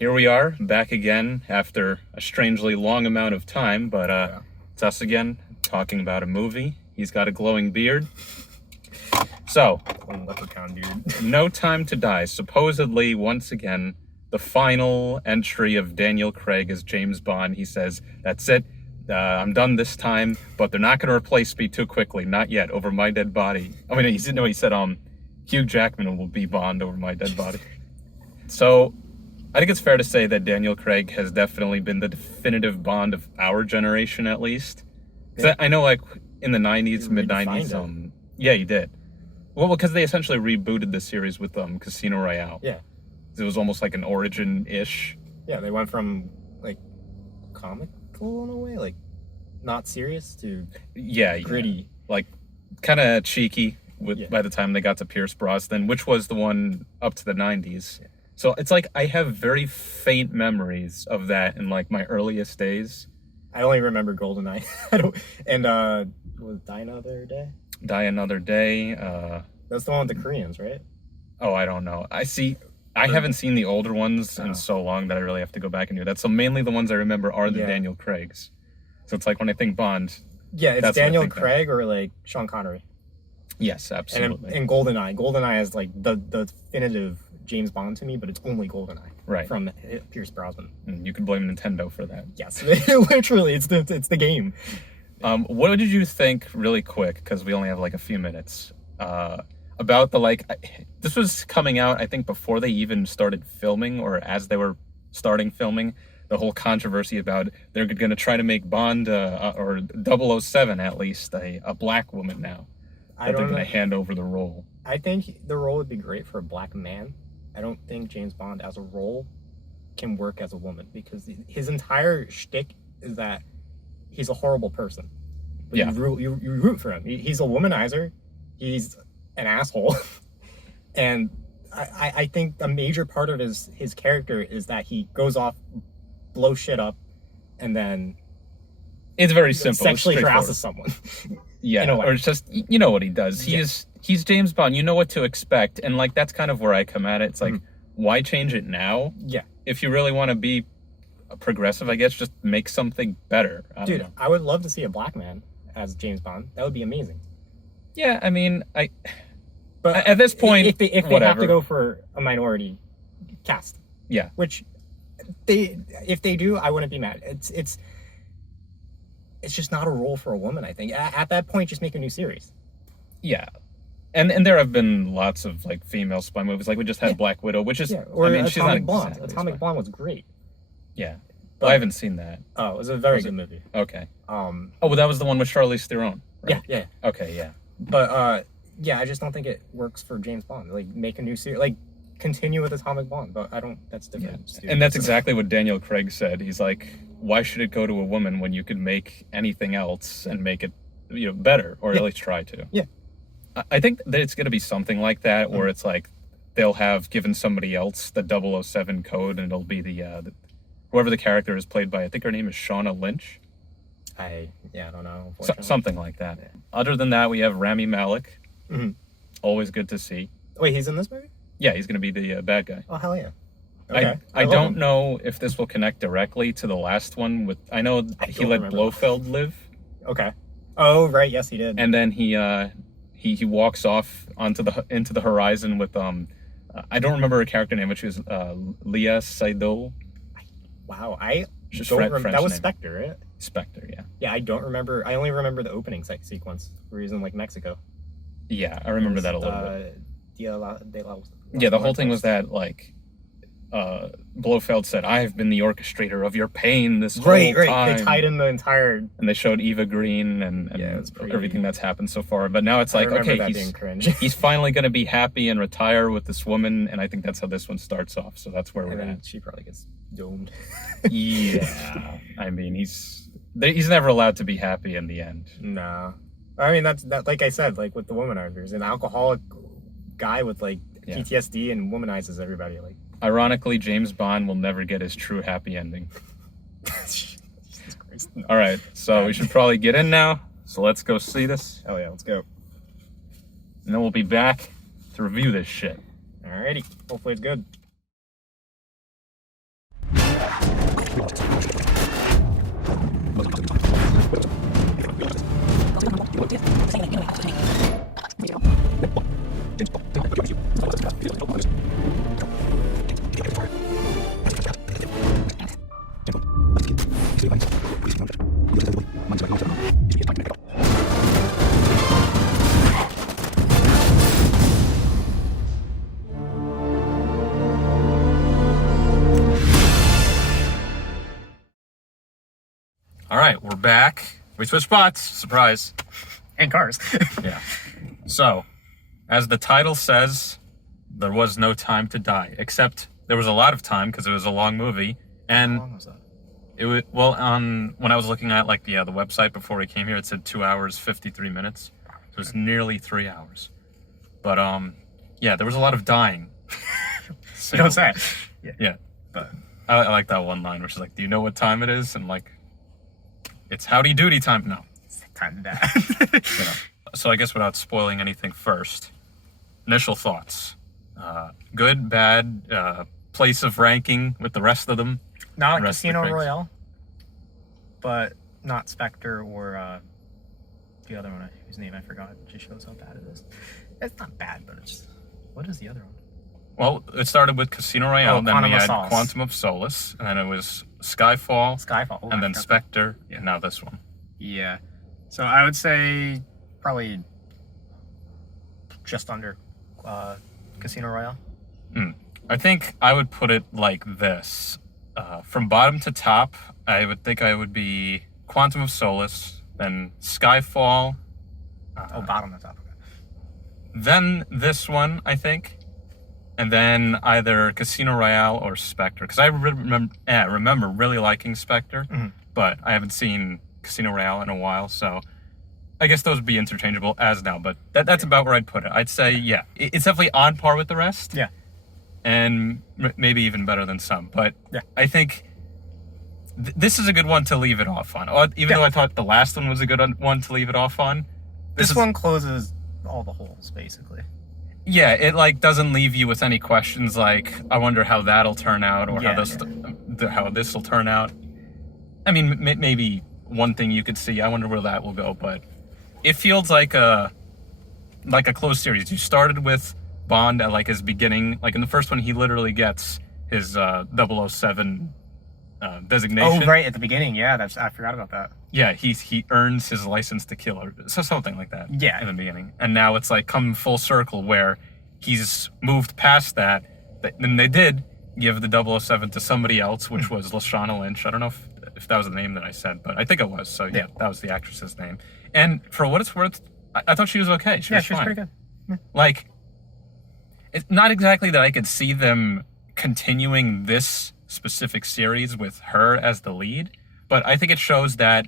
here we are, back again after a strangely long amount of time, but it's us again, talking about a movie. He's got a glowing beard. So, leprechaun beard. No Time to Die. Supposedly, once again, the final entry of Daniel Craig as James Bond. He says, that's it, I'm done this time, but they're not going to replace me too quickly. Not yet, over my dead body. I mean, he said, Hugh Jackman will be Bond over my dead body. So, I think it's fair to say that Daniel Craig has definitely been the definitive Bond of our generation, at least. Because I know, like, in the 90s, mid-90s, yeah, he did. Well, because they essentially rebooted the series with Casino Royale. Yeah. It was almost like an origin-ish. Yeah, they went from, like, comical in a way, like, not serious to gritty. Yeah. Like, kind of cheeky by the time they got to Pierce Brosnan, which was the one up to the 90s. Yeah. So it's like I have very faint memories of that in, like, my earliest days. I only remember GoldenEye. Was Die Another Day? Die Another Day. That's the one with the Koreans, right? Oh, I don't know. I haven't seen the older ones in so long that I really have to go back and do that. So mainly the ones I remember are the Daniel Craigs. So it's like when I think Bond. Yeah, it's Daniel Craig or like Sean Connery. Yes, absolutely. And GoldenEye. GoldenEye is like the definitive James Bond to me, but it's only GoldenEye. Right. From Pierce Brosnan. You can blame Nintendo for that. Yes, literally, it's the game. What did you think, really quick, because we only have like a few minutes, about this was coming out, I think, before they even started filming, or as they were starting filming, the whole controversy about they're going to try to make Bond, or 007 at least, a black woman now. They're going to hand over the role. I think the role would be great for a black man. I don't think James Bond as a role can work as a woman, because his entire shtick is that he's a horrible person. But you root for him. He's a womanizer. He's an asshole. And I think a major part of his character is that he goes off, blows shit up, and then it's very simple. Sexually harasses someone. Yeah, or it's just, you know what he does. He's James Bond. You know what to expect. And, like, that's kind of where I come at it. It's like, why change it now? Yeah. If you really want to be progressive, I guess, just make something better. Dude, I would love to see a black man as James Bond. That would be amazing. Yeah, I mean, but at this point, if they have to go for a minority cast. Yeah. Which, if they do, I wouldn't be mad. It's just not a role for a woman, I think. At that point, just make a new series. Yeah. And there have been lots of, like, female spy movies. Like, we just had Black Widow, which is, or I mean, Atomic she's not Blonde. exactly Atomic Blonde was great. Yeah. But I haven't seen that. Oh, it was a very good movie. Okay. Well, that was the one with Charlize Theron, right? Yeah. Okay, yeah. But, I just don't think it works for James Bond. Like, make a new series. Like, continue with Atomic Blonde, but that's different. Yeah. And that's exactly what Daniel Craig said. He's like, why should it go to a woman when you could make anything else and make it, better, or at least try to? Yeah. I think that it's going to be something like that, where it's like they'll have given somebody else the 007 code, and it'll be the whoever the character is played by. I think her name is Lashawna Lynch. I don't know. Something like that. Yeah. Other than that, we have Remy Malik. Mm-hmm. Always good to see. Wait, he's in this movie? Yeah, he's going to be the bad guy. Oh, hell yeah. Okay. I don't know if this will connect directly to the last one. I know he let Blofeld live. Okay. Oh, right. Yes, he did. And then he walks off into the horizon with I don't remember her character name, but she was Léa Seydoux. Wow, I Just don't remember. French that was name. Spectre, right? Spectre, yeah. Yeah, I don't remember. I only remember the opening sequence where he's in, like, Mexico. Yeah, I remember that a little bit. The whole thing was that, like, Blofeld said, "I've been the orchestrator of your pain this whole time." Right. They tied in the entire... And they showed Eva Green and everything that's happened so far. But now it's like, okay, he's finally going to be happy and retire with this woman, and I think that's how this one starts off. So that's where we're at. She probably gets domed. Yeah. I mean, he's never allowed to be happy in the end. Nah. I mean, that's like I said, like with the womanizers, an alcoholic guy with, like, PTSD and womanizes everybody. Like, ironically, James Bond will never get his true happy ending. Jesus Christ. No. All right, so we should probably get in now. So let's go see this. Oh yeah, let's go. And then we'll be back to review this shit. Alrighty. Hopefully it's good. All right, we're back. We switched spots. Surprise. And cars. Yeah. So, as the title says, there was no time to die. Except there was a lot of time because it was a long movie. And How long was that? it was, when I was looking at like the website before we came here, it said 2 hours 53 minutes. So it was nearly 3 hours. But yeah, there was a lot of dying. You don't say. Yeah. But I like that one line, which is like, "Do you know what time it is?" And like, it's howdy doody time. No. It's time to die. So I guess without spoiling anything first, initial thoughts. Good, bad, place of ranking with the rest of them. Not The rest of the Casino Craigs. Royale, but not Spectre or the other one whose name I forgot. It just shows how bad it is. It's not bad, but it's... What is the other one? Well, it started with Casino Royale, then Quantum we of had Solace. Quantum of Solace, and then it was Skyfall, Skyfall. Oh, and I then forgot Spectre, and now this one. that. Yeah. So I would say probably just under Casino Royale. I think I would put it like this. From bottom to top, I would think I would be Quantum of Solace, then Skyfall, Bottom of the top. Okay. then this one, I think, and then either Casino Royale or Spectre. Because I remember really liking Spectre, but I haven't seen Casino Royale in a while, so I guess those would be interchangeable as now. But that's about where I'd put it. I'd say, yeah, it's definitely on par with the rest. Yeah. And maybe even better than some. But Yeah. I think this is a good one to leave it off on. Even though I thought the last one was a good one to leave it off on. This one closes all the holes, basically. Yeah, it like doesn't leave you with any questions like, I wonder how that'll turn out, or Yeah, how this will turn out. I mean, maybe one thing you could see, I wonder where that will go, but it feels like a closed series. You started with Bond at like his beginning, like in the first one, he literally gets his 007 designation. Oh, right, at the beginning, yeah, I forgot about that. Yeah, he earns his license to kill, or so something like that. Yeah. In the beginning, and now it's like come full circle where he's moved past that. Then they did give the 007 to somebody else, which was Lashawna Lynch. I don't know if that was the name that I said, but I think it was. So yeah, that was the actress's name. And for what it's worth, I thought she was okay. She was fine. pretty good. Yeah. Like, it's not exactly that I could see them continuing this specific series with her as the lead, but I think it shows that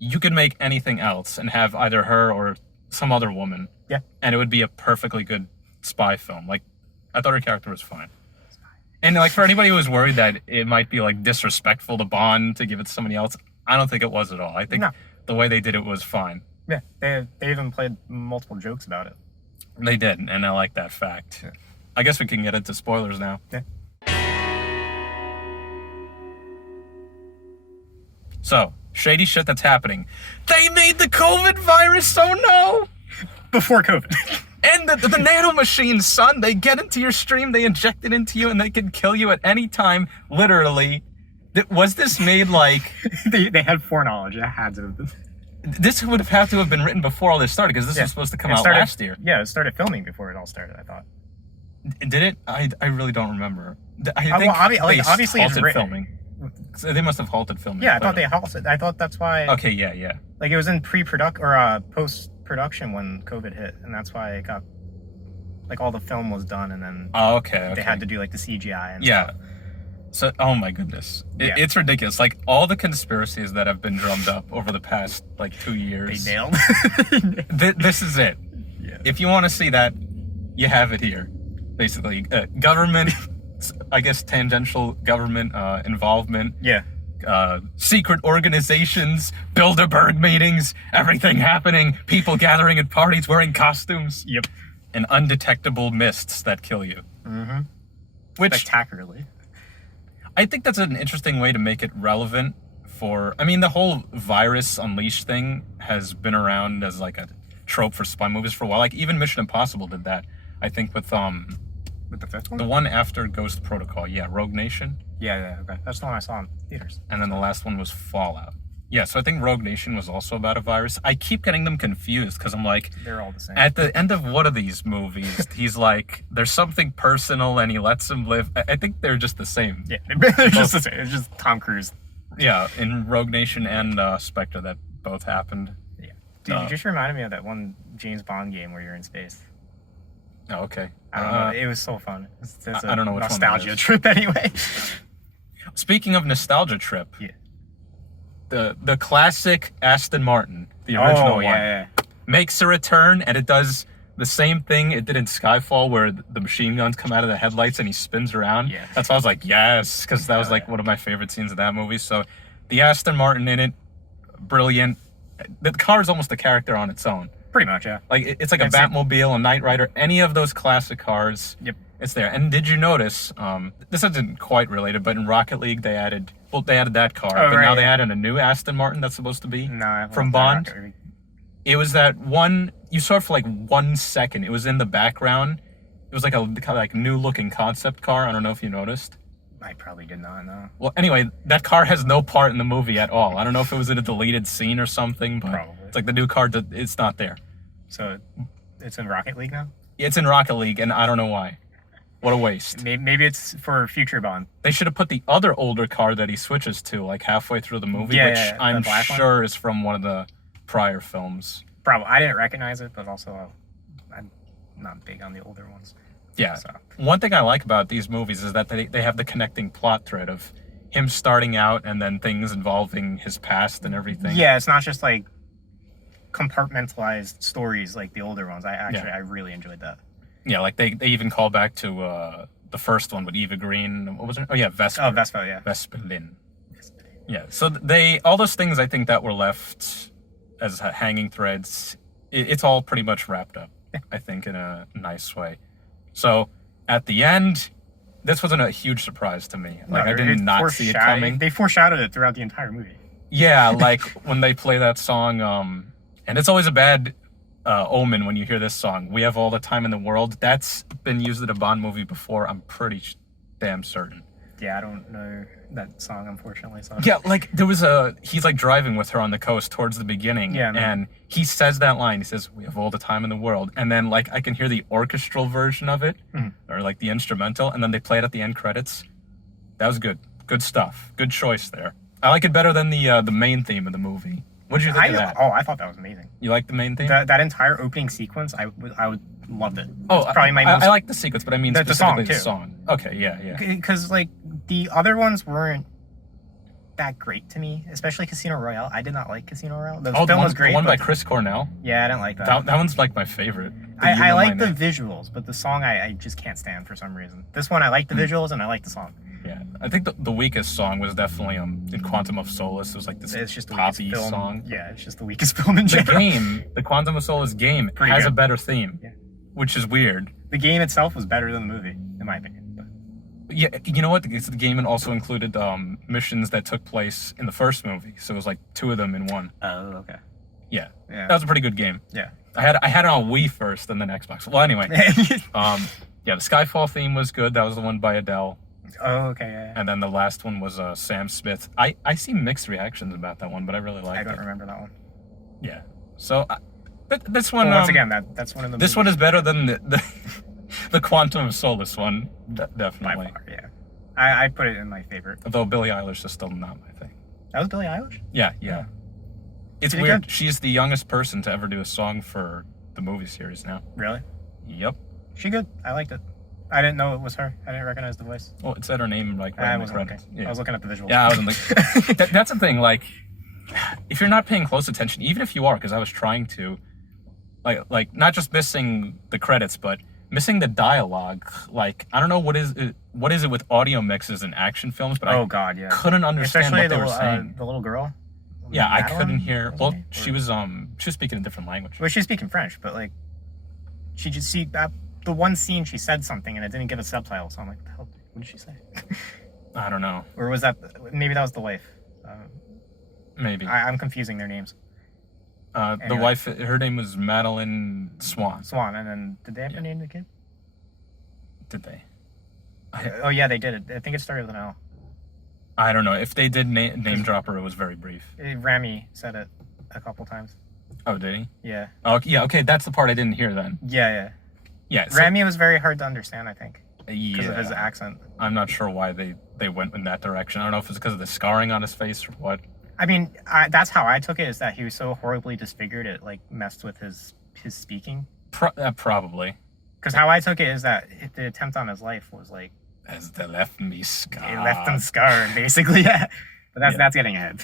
you could make anything else and have either her or some other woman. Yeah. And it would be a perfectly good spy film. Like, I thought her character was fine. And like for anybody who was worried that it might be like disrespectful to Bond to give it to somebody else, I don't think it was at all. I think the way they did it was fine. Yeah, they even played multiple jokes about it. They did, and I like that fact. Yeah. I guess we can get into spoilers now. Yeah. So, shady shit that's happening. They made the COVID virus, oh no! Before COVID. And the nanomachines, son, they get into your stream, they inject it into you, and they can kill you at any time, literally. Was this made like... they had foreknowledge, it had to have been. This would have had to have been written before all this started, because this was supposed to come out last year. Yeah, it started filming before it all started, I thought. Did it? I really don't remember. I think well, they obviously it's halted written. filming. So they must have halted filming. Yeah, I thought they halted. I thought that's why... Okay, yeah. Like, it was in pre-production, or post-production when COVID hit, and that's why it got... Like, all the film was done, and then Oh, okay. they had to do, like, the CGI and Yeah. stuff. So, oh my goodness. It's ridiculous. Like, all the conspiracies that have been drummed up over the past, like, 2 years. They nailed. This is it. Yeah. If you want to see that, you have it here. Basically, government, I guess tangential government involvement. Yeah. Secret organizations, Bilderberg meetings, everything happening, people gathering at parties wearing costumes. Yep. And undetectable mists that kill you. Mm-hmm. Which, Spectacularly. I think that's an interesting way to make it relevant for. I mean, the whole virus unleashed thing has been around as like a trope for spy movies for a while. Like even Mission Impossible did that. I think with the fifth one. the one after Ghost Protocol. Yeah, Rogue Nation. Yeah, okay. That's the one I saw in theaters. And then the last one was Fallout. Yeah, so I think Rogue Nation was also about a virus. I keep getting them confused because I'm like, They're all the same. at the end of one of these movies, he's like, there's something personal and he lets him live. I think they're just the same. Yeah, they're just the same. It's just Tom Cruise. Yeah, in Rogue Nation and Spectre that both happened. Yeah. Dude, you just reminded me of that one James Bond game where you're in space. Oh, okay. I don't know. It was so fun. It's I don't know which one that nostalgia is. trip anyway. Speaking of nostalgia trip, Yeah. the classic Aston Martin, the original one, yeah. makes a return, and it does the same thing it did in Skyfall, where the machine guns come out of the headlights and he spins around. Yeah. That's why I was like, yes, because that was like one of my favorite scenes of that movie. So the Aston Martin in it, brilliant. The car is almost a character on its own. Pretty much, yeah. Like it's like a That's it. Batmobile, a Knight Rider, any of those classic cars. Yep. It's there. And did you notice? This isn't quite related, but in Rocket League they added that car, but right, now they yeah. added a new Aston Martin that's supposed to be No, I haven't from watched that Bond. Rocket League. It was that one you saw it for like 1 second. It was in the background. It was like a kind of like new looking concept car. I don't know if you noticed. I probably did not know. Well, anyway, that car has no part in the movie at all. I don't know if it was in a deleted scene or something, but Probably. it's like the new car. It's not there. So it's in Rocket League now? It's in Rocket League, and I don't know why. What a waste. Maybe it's for future Bond. They should have put the other older car that he switches to like halfway through the movie, Yeah, which yeah, the I'm black one? sure is from one of the prior films. Probably. I didn't recognize it, but also I'm not big on the older ones. Yeah. So. One thing I like about these movies is that they have the connecting plot thread of him starting out and then things involving his past and everything. Yeah, it's not just like compartmentalized stories like the older ones. I really enjoyed that. Yeah, like they even call back to the first one with Eva Green. What was her? Oh yeah, Vesper. Oh, Vespa, yeah. Vesper Lynn. Yeah. So all those things I think that were left as hanging threads, it's all pretty much wrapped up. I think in a nice way. So at the end, this wasn't a huge surprise to me. Like I did not see it coming. They foreshadowed it throughout the entire movie. Yeah, like when they play that song, and it's always a bad omen when you hear this song. We Have All the Time in the World. That's been used in a Bond movie before. I'm pretty damn certain. Yeah, I don't know that song, unfortunately. So. Yeah, like he's like driving with her on the coast towards the beginning, Yeah, man. and he says that line. He says, "We have all the time in the world," and then like I can hear the orchestral version of it, or like the instrumental, and then they play it at the end credits. That was good. Good stuff. Good choice there. I like it better than the main theme of the movie. What did you think of that? Oh, I thought that was amazing. You like the main theme? That entire opening sequence, I would loved it. Oh, It's probably my most. I like the sequence, but I mean The song, specifically the too. song. Okay, yeah. Because like the other ones weren't that great to me, especially Casino Royale. I did not like Casino Royale. The film was great. The one but by Chris Cornell. Yeah, I didn't like that. That one's like my favorite. I like the visuals, but the song I just can't stand for some reason. This one I like the visuals and I like the song. Yeah, I think the weakest song was definitely in Quantum of Solace. It was like this It's just the poppy weakest film. song. Yeah, it's just the weakest film in The general. game, the Quantum of Solace game, Pretty has good. a better theme, Yeah. which is weird. The game itself was better than the movie, in my opinion. But Yeah, you know what? The game also included missions that took place in the first movie, so it was like 2 of them in one. oh, okay. Yeah, Yeah. that was a pretty good game. Yeah. I had it on Wii first, and then Xbox. Well, anyway, yeah, the Skyfall theme was good. That was the one by Adele. Oh, okay. Yeah. And then the last one was Sam Smith. I see mixed reactions about that one, but I really liked I don't it. remember that one. Yeah. So this one. Well, once again, that's one of the. This one is better than the Quantum of Solace one, by definitely. far. Yeah. I put it in my favorite. Although Billie Eilish is still not my thing. That was Billie Eilish. Yeah. It's Pretty weird. good. She's the youngest person to ever do a song for the movie series now. Really? Yep. She good. I liked it. I didn't know it was her. I didn't recognize the voice. Well, it said her name like right I in the wasn't looking. credits. Yeah. I was looking at the visuals. Yeah, I wasn't like. That's the thing. Like, if you're not paying close attention, even if you are, because I was trying to, like not just missing the credits, but missing the dialogue. Like, I don't know what is it with audio mixes and action films, but Oh I God, yeah. couldn't understand Especially what they were saying. the little girl. Yeah, I Madeline? couldn't hear. Was Well, her name? she was speaking a different language. Well, she was speaking French, but like, she just the one scene she said something and it didn't give a subtitle, so I'm like, what the hell? What did she say? I don't know. Or was that maybe that was the wife? Maybe. I'm confusing their names. The Anyway. wife, her name was Madeline Swan. Swan, and then did they have to name the kid? Did they? Oh yeah, they did. I think it started with an L. I don't know. If they did name drop her, it was very brief. Remy said it a couple times. Oh, did he? Yeah. Oh, yeah. Okay, that's the part I didn't hear then. Yeah. Yeah. So, Remy was very hard to understand, I think, because of his yeah. accent. I'm not sure why they went in that direction. I don't know if it's because of the scarring on his face or what. I mean, that's how I took it, is that he was so horribly disfigured it like messed with his speaking. Probably. Because how I took it is that the attempt on his life was like As they left me scarred. it left him scarred, basically. Yeah, but that's getting ahead.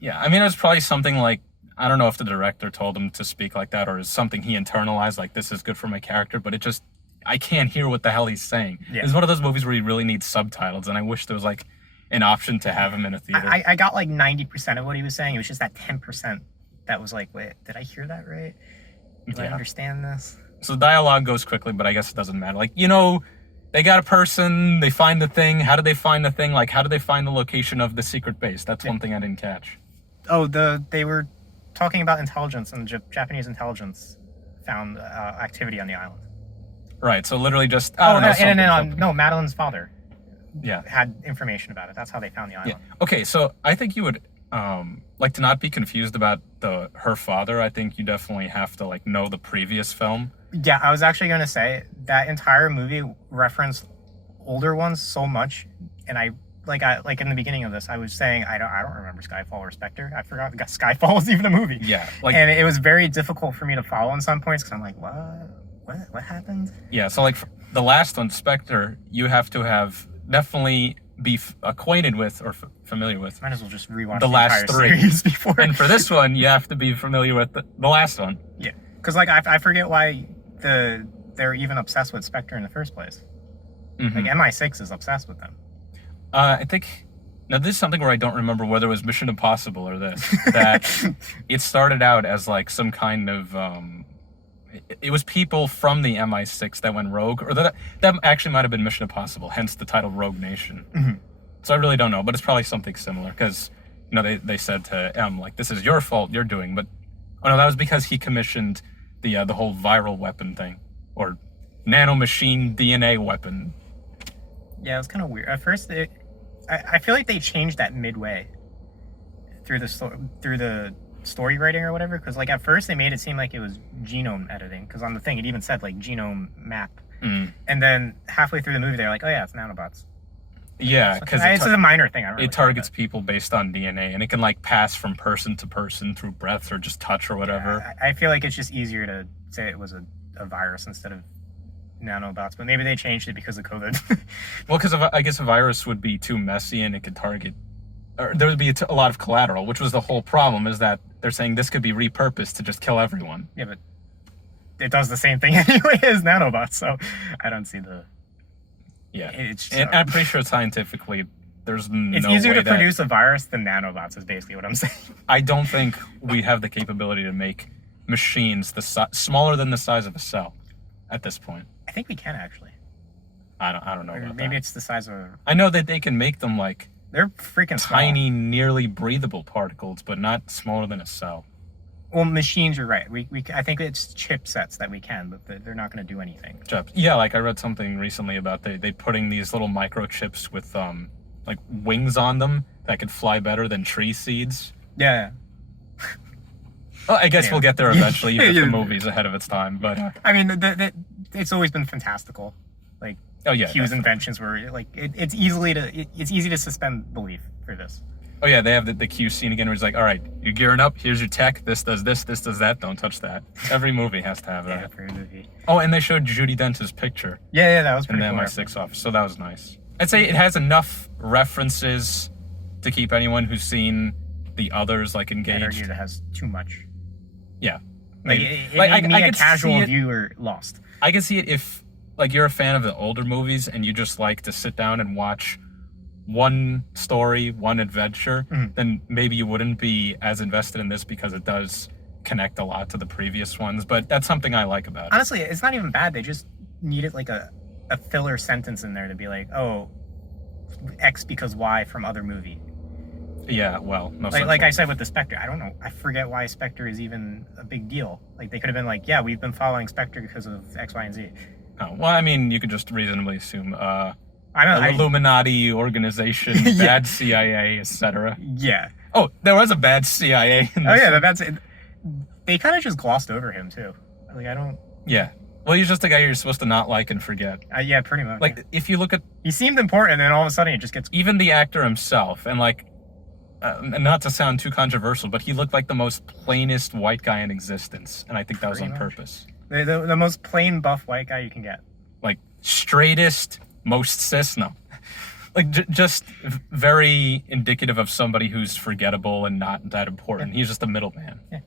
Yeah, I mean, it was probably something like, I don't know if the director told him to speak like that or is something he internalized, like, this is good for my character, but it just, I can't hear what the hell he's saying. Yeah. It's one of those movies where you really need subtitles, and I wish there was, like, an option to have him in a theater. I got like 90% of what he was saying. It was just that 10% that was like, wait, did I hear that right? Do I understand this? So dialogue goes quickly, but I guess it doesn't matter. Like, they got a person, they find the thing. How did they find the thing? Like, how did they find the location of the secret base? That's one thing I didn't catch. Oh, they were talking about intelligence, and Japanese intelligence found activity on the island. Right, so literally just, I don't know. And no, Madeline's father Yeah. had information about it. That's how they found the island. Yeah. Okay, so I think you would like to not be confused about her father. I think you definitely have to like know the previous film. Yeah, I was actually going to say that entire movie referenced older ones so much, and I in the beginning of this, I was saying I don't remember Skyfall or Spectre. I forgot Skyfall was even a movie. Yeah, and it was very difficult for me to follow in some points because I'm like, what happened? Yeah, so like the last one, Spectre, you have to have definitely be acquainted with or familiar with. Might as well just rewatch the last entire three series before. And for this one, you have to be familiar with the last one. Yeah, because like I forget why they're even obsessed with Spectre in the first place. Mm-hmm. Like MI6 is obsessed with them. I think now this is something where I don't remember whether it was Mission Impossible or this. That it started out as like some kind of it was people from the MI6 that went rogue, or that actually might have been Mission Impossible, hence the title Rogue Nation. Mm-hmm. So I really don't know, but it's probably something similar because they said to M like, this is your fault, you're doing, but oh no, that was because he commissioned the whole viral weapon thing or nanomachine DNA weapon. Yeah, it was kind of weird. At first, I feel like they changed that midway through the story writing or whatever. Because like at first they made it seem like it was genome editing. Because on the thing it even said like genome map. Mm. And then halfway through the movie they're like, oh yeah, it's nanobots. Yeah, because it's a minor thing. I don't really it targets people based on DNA, and it can like pass from person to person through breath or just touch or whatever. Yeah, I feel like it's just easier to say it was a virus instead of nanobots, but maybe they changed it because of COVID. Well, because I guess a virus would be too messy and it could target, or there would be a lot of collateral, which was the whole problem, is that they're saying this could be repurposed to just kill everyone. Yeah, but it does the same thing anyway as nanobots, so I don't see the... Yeah, and I'm pretty sure scientifically there's no It's easier way to produce a virus than nanobots is basically what I'm saying. I don't think we have the capability to make machines smaller than the size of a cell at this point. I think we can actually. I don't know about maybe that. it's the size of I know that they can make them like they're freaking tiny, small. nearly breathable particles, but not smaller than a cell. Well, machines, you're right. I think it's chipsets that we can, but they're not going to do anything. Yeah, like I read something recently about they putting these little microchips with like wings on them that could fly better than tree seeds. Yeah. Well, I guess we'll get there eventually. Even if Yeah. the movie's ahead of its time, but I mean, it's always been fantastical. Like, oh yeah, Hugh's inventions were like it's easy to suspend belief for this. Oh yeah, they have the Q scene again where it's like, all right, you're gearing up, here's your tech, this does this does that, don't touch that. Every movie has to have that. Yeah, every movie. Oh, and they showed Judi Dench's picture Yeah, that was in pretty the cool. MI6 office, so that was nice. I'd say it has enough references to keep anyone who's seen the others like I'd engaged. argue that has too much. Yeah. Like, Maybe. it Like, made me I a could casual see it- viewer lost. I can see it if like you're a fan of the older movies and you just like to sit down and watch one story, one adventure, then maybe you wouldn't be as invested in this because it does connect a lot to the previous ones. But that's something I like about it. Honestly, it's not even bad. They just needed like a filler sentence in there to be like, oh, X because Y from other movie. Yeah, well, no. Like I said with the Spectre, I don't know. I forget why Spectre is even a big deal. Like they could have been like, yeah, we've been following Spectre because of X, Y, and Z. Oh, well, I mean, you could just reasonably assume Illuminati organization, Yeah. bad CIA, etc. Yeah. Oh, there was a bad CIA. In this Oh yeah, one. that's it. They kind of just glossed over him too. Like I don't. Yeah. Well, he's just a guy you're supposed to not like and forget. Yeah, pretty much. Like, yeah. if you look at He seemed important, and then all of a sudden he just gets. even the actor himself, and like, not to sound too controversial, but he looked like the most plainest white guy in existence, and I think that was on Pretty much. purpose. The most plain buff white guy you can get. Like, straightest, most cis, no. Like, just very indicative of somebody who's forgettable and not that important. He's just a middleman. Yeah,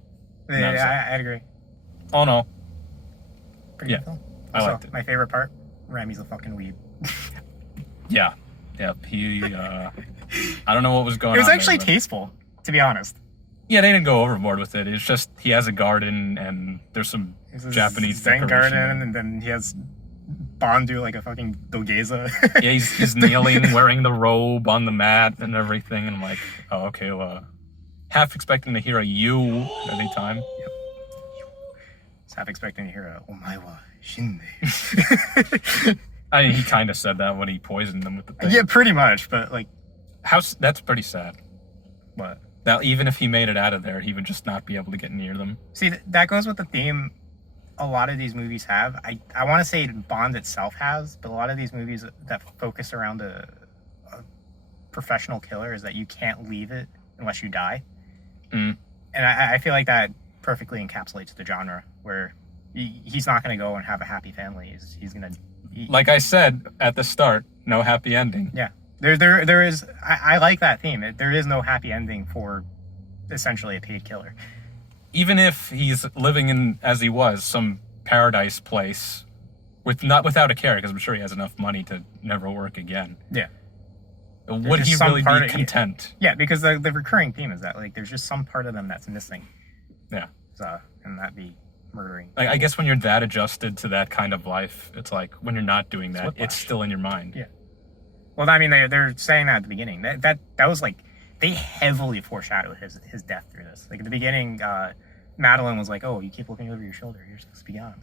No, so- I'd agree. Oh, no. Pretty Yeah, good film. I Also, liked it. My favorite part, Remy's a fucking weeb. Yeah. Yep. He, I don't know what was going on. It was actually there, but- tasteful, to be honest. Yeah, they didn't go overboard with it. It's just he has a garden and there's some It's a Japanese Zen decoration. garden, and then he has Bond do like a fucking dogeza. Yeah, he's kneeling, wearing the robe on the mat and everything. And I'm like, oh, okay, well, half expecting to hear a you at any time. Yep. Just half expecting to hear a "Omae wa shinde." I mean, he kind of said that when he poisoned them with the thing. Yeah, pretty much. But like, That's pretty sad. what? That even if he made it out of there, he would just not be able to get near them. See, that goes with the theme a lot of these movies have. I want to say Bond itself has, but a lot of these movies that focus around a professional killer is that you can't leave it unless you die. Mm. And I feel like that perfectly encapsulates the genre, where he's not going to go and have a happy family. He's going to... Like I said at the start, no happy ending. Yeah. There is... I like that theme. There is no happy ending for essentially a paid killer. Even if he's living in, as he was, some paradise place without a care, because I'm sure he has enough money to never work again. Yeah. Would just he some really part be of- content? Yeah, because the recurring theme is that like there's just some part of them that's missing. Yeah. So, and that'd be murdering. Like, I guess when you're that adjusted to that kind of life, it's like when you're not doing that, Whiplash. it's still in your mind. Yeah. Well, I mean, they're saying that at the beginning. That was like, they heavily foreshadowed his death through this. Like at the beginning, Madeline was like, "Oh, you keep looking over your shoulder. You're supposed to be gone."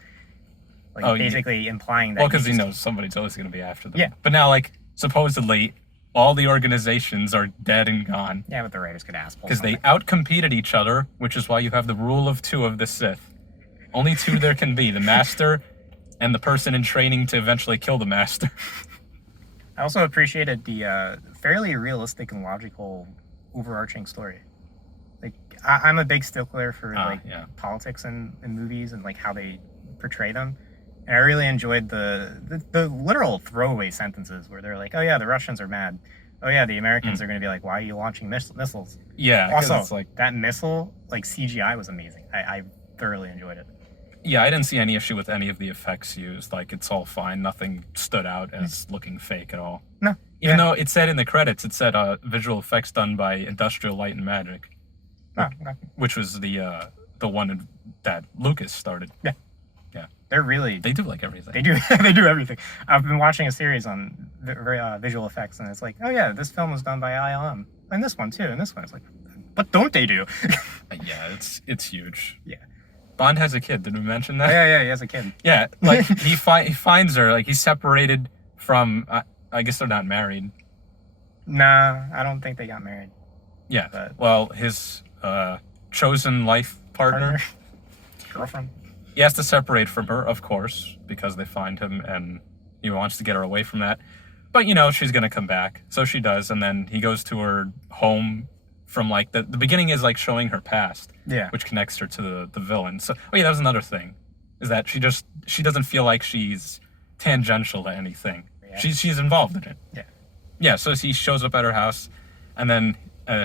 Like Oh, yeah. basically implying that. Well, because he just- knows somebody's always going to be after them. Yeah. But now, like, supposedly, all the organizations are dead and gone Yeah, but the writers could ask. because they outcompeted each other, which is why you have the rule of two of the Sith. Only two there can be: the master and the person in training to eventually kill the master. I also appreciated the fairly realistic and logical overarching story. Like I'm a big stickler for Yeah. politics in movies and like how they portray them. And I really enjoyed the literal throwaway sentences where they're like, "Oh yeah, the Russians are mad. Oh yeah, the Americans are going to be like, why are you launching missiles?" Yeah. 'cause Also, it's like, that missile, like CGI was amazing. I thoroughly enjoyed it. yeah, I didn't see any issue with any of the effects used. Like, it's all fine. Nothing stood out as looking fake at all. No. Even though it said in the credits, it said visual effects done by Industrial Light and Magic, No, which was the one that Lucas started. they're really They do like everything. They do. They do everything. I've been watching a series on visual effects, and it's like, oh yeah, this film was done by ILM, and this one too, and this one. It's like, what don't they do? Yeah, it's huge. Yeah. Bond has a kid. Did we mention that? Yeah. He has a kid. Yeah, like he finds her. Like he's separated from. I guess they're not married. Nah, I don't think they got married. Yeah. But- Well, his chosen life partner. Girlfriend. He has to separate from her, of course, because they find him and he wants to get her away from that. But, she's going to come back. So she does. And then he goes to her home from, like, the beginning is, like, showing her past, Yeah. which connects her to the villain. So, oh, yeah, that was another thing, is that she doesn't feel like she's tangential to anything. Yeah. She's involved in it. Yeah. Yeah, so he shows up at her house, and then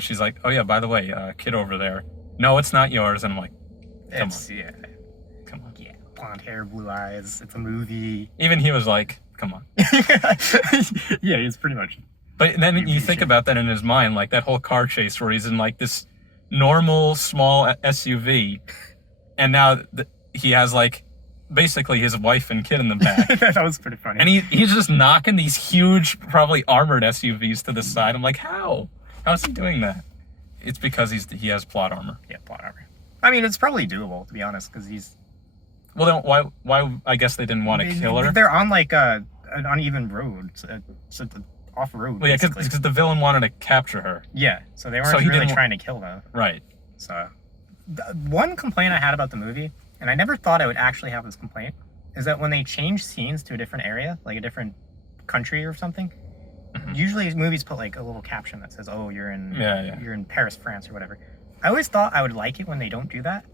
she's like, oh, yeah, by the way, kid over there. No, it's not yours. And I'm like, come on. Yeah. Come on. Yeah. Blonde hair, blue eyes. It's a movie. Even he was like, come on. Yeah, he's pretty much. But then you piece of think shit. about that in his mind, like that whole car chase where he's in like this normal small SUV, and now he has like basically his wife and kid in the back. That was pretty funny. And he's just knocking these huge, probably armored SUVs to the side. I'm like, how? How's he doing that? It's because he has plot armor. Yeah, plot armor. I mean, it's probably doable, to be honest, because he's... Well, then why? I guess they didn't want to kill her. They're on, like, an uneven road. So off-road, well, yeah, because the villain wanted to capture her. Yeah, so they weren't really trying to kill them. Right. So, one complaint I had about the movie, and I never thought I would actually have this complaint, is that when they change scenes to a different area, like a different country or something, usually movies put like a little caption that says, "Oh, you're in you're in Paris, France," or whatever. I always thought I would like it when they don't do that,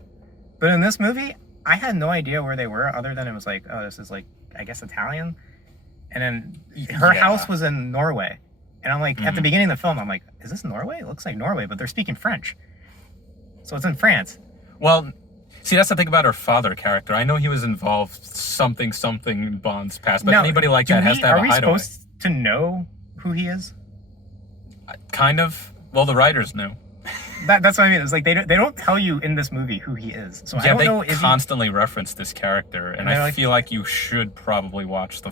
but in this movie, I had no idea where they were, other than it was like, oh, this is like, I guess, Italian, and then her house was in Norway, and I'm like, at the beginning of the film, I'm like, is this Norway? It looks like Norway, but they're speaking French, so it's in France. Well, see, that's the thing about her father character. I know he was involved something in Bond's past, but anybody like that has to have a hideaway. Are we supposed to know who he is? Kind of. Well, the writers knew. That's what I mean. It's like they don't tell you in this movie who he is. So I don't know. They constantly reference this character, and I feel like you should probably watch the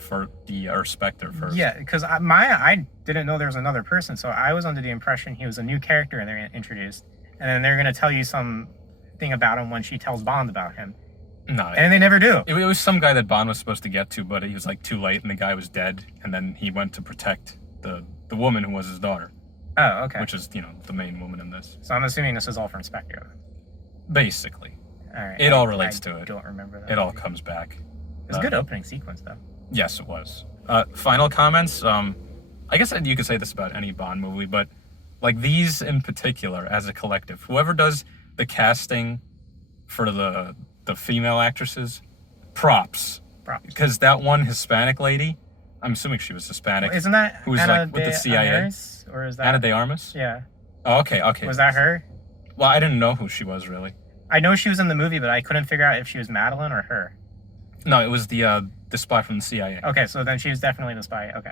Spectre first. Yeah, because I didn't know there was another person, so I was under the impression he was a new character and they're introduced, and then they're gonna tell you something about him when she tells Bond about him. No, and they never do. It was some guy that Bond was supposed to get to, but he was like too late, and the guy was dead, and then he went to protect the woman who was his daughter. Oh, okay. Which is, the main woman in this. So I'm assuming this is all from Spectre. Basically. All right. It all relates to it. I don't remember that. It all comes back. It was a good opening sequence, though. Yes, it was. Final comments. I guess you could say this about any Bond movie, but like these in particular, as a collective, whoever does the casting for the female actresses, props. Because that one Hispanic lady, I'm assuming she was Hispanic. Well, isn't that who was like with the CIA? Armas, or is that Ana de Armas? Yeah. Oh, okay. Was that her? Well, I didn't know who she was really. I know she was in the movie, but I couldn't figure out if she was Madeline or her. No, it was the spy from the CIA. Okay, so then she was definitely the spy. Okay.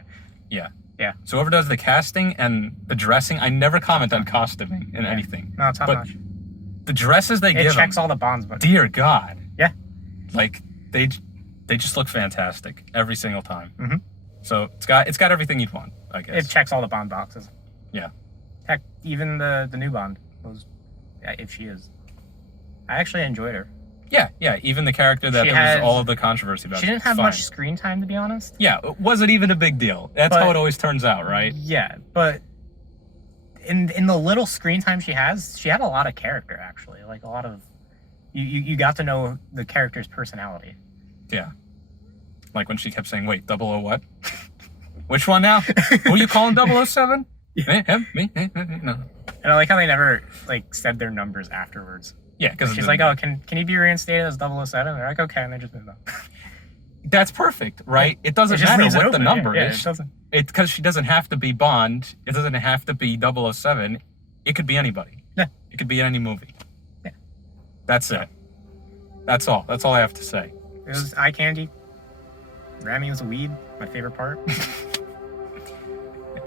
Yeah. Yeah. So whoever does the casting and the dressing, I never comment on costuming in anything. No, it's not much. The dresses they give it checks all the Bonds, but dear God. Yeah. Like they just look fantastic every single time. Mm-hmm. So it's got everything you'd want, I guess. It checks all the Bond boxes. Yeah. Heck, even the new Bond was, if she is. I actually enjoyed her. Yeah. Even the character that there was all of the controversy about. She didn't have much screen time, to be honest. Yeah, was it even a big deal? That's how it always turns out, right? Yeah, but in the little screen time she had a lot of character, actually. Like a lot of, you got to know the character's personality. Yeah. Like when she kept saying, wait, 00 what? Which one now? Who are you calling 007? Yeah. Him? Me? No. And I like how they never said their numbers afterwards. Yeah, because she's like, oh, can he be reinstated as 007? They're like, okay, and they just moved on. That's perfect, right? It doesn't matter what the number is. It doesn't. It's because she doesn't have to be Bond. It doesn't have to be 007. It could be anybody. Yeah. It could be any movie. Yeah. That's it. That's all. That's all I have to say. It was eye candy. Remy was a weed. My favorite part.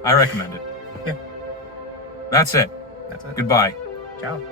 I recommend it. Yeah. That's it. That's it. Goodbye. Ciao.